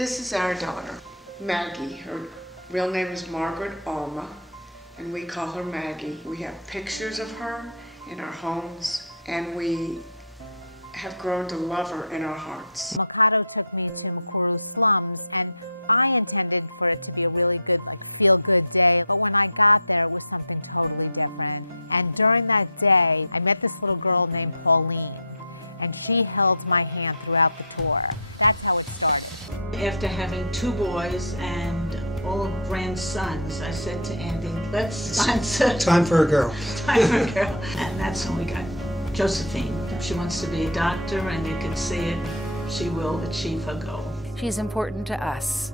This is our daughter, Maggie. Her real name is Margaret Alma, and we call her Maggie. We have pictures of her in our homes, and we have grown to love her in our hearts. Micato took me to Micato slums, and I intended for it to be a really good, feel-good day, but when I got there, it was something totally different. And during that day, I met this little girl named Pauline, and she held my hand throughout the tour. That's how it started. After having 2 boys and all grandsons, I said to Andy, let's sponsor. Time for a girl. Time for a girl. And that's when we got Josephine. She wants to be a doctor, and you can see it. She will achieve her goal. She's important to us.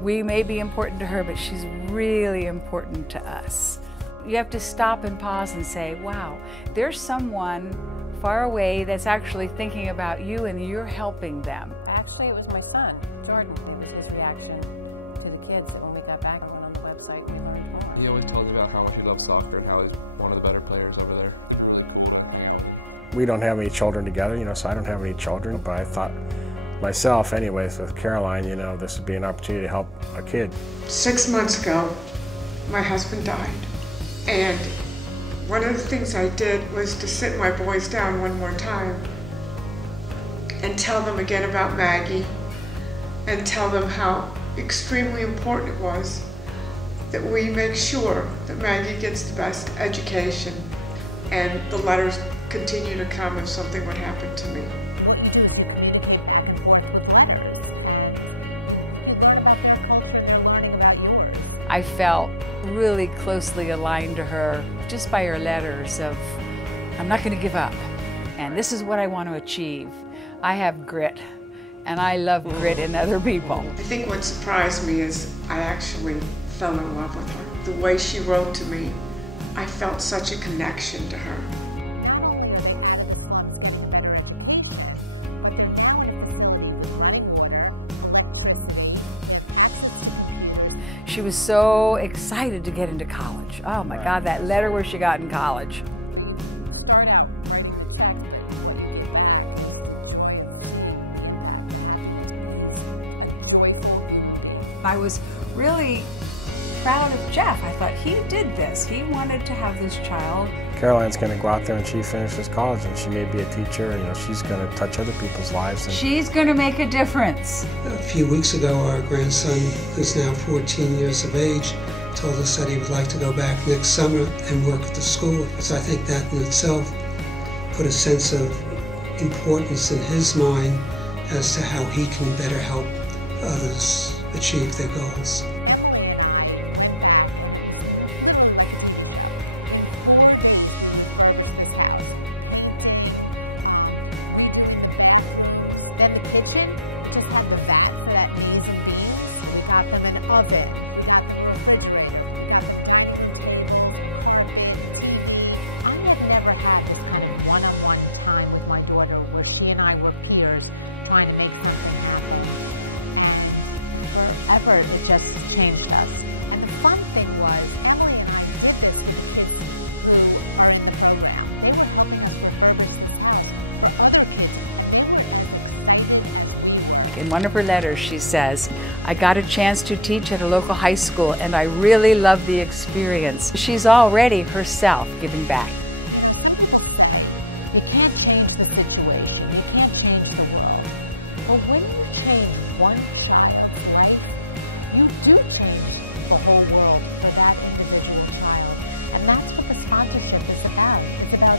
We may be important to her, but she's really important to us. You have to stop and pause and say, wow, there's someone far away that's actually thinking about you, and you're helping them. Actually, it was my son, Jordan. It was his reaction to the kids that when we got back, I went on the website and we learned more. He always tells me about how much he loves soccer and how he's one of the better players over there. We don't have any children together, so I don't have any children, but I thought myself anyways with Caroline, this would be an opportunity to help a kid. 6 months ago, my husband died, and one of the things I did was to sit my boys down one more time and tell them again about Maggie, and tell them how extremely important it was that we make sure that Maggie gets the best education, and the letters continue to come if something would happen to me. What you do is you communicate back and forth with letters, and you learn about their culture, they're learning about yours. I felt really closely aligned to her just by her letters of, I'm not going to give up, and this is what I want to achieve. I have grit, and I love grit in other people. I think what surprised me is I actually fell in love with her. The way she wrote to me, I felt such a connection to her. She was so excited to get into college. Oh my God, that letter where she got in college. Start out, right in the text. I was really proud of Jeff. I thought he did this. He wanted to have this child. Caroline's going to go out there and she finishes college and she may be a teacher, and she's going to touch other people's lives. And she's going to make a difference. A few weeks ago, our grandson, who's now 14 years of age, told us that he would like to go back next summer and work at the school. So I think that in itself put a sense of importance in his mind as to how he can better help others achieve their goals. Then the kitchen just had the vat for that maize and beans. We got them in an oven. We got them in a refrigerator. I have never had this kind of one-on-one time with my daughter where she and I were peers trying to make something happen. And forever it just changed us. And the fun thing was, Emily and I did this with kids who are in the program. They were helping us with further success for other kids. In one of her letters, she says, I got a chance to teach at a local high school, and I really love the experience. She's already herself giving back. You can't change the situation, you can't change the world. But when you change one child's life, you do change the whole world for that individual child. And that's what the sponsorship is about. It's about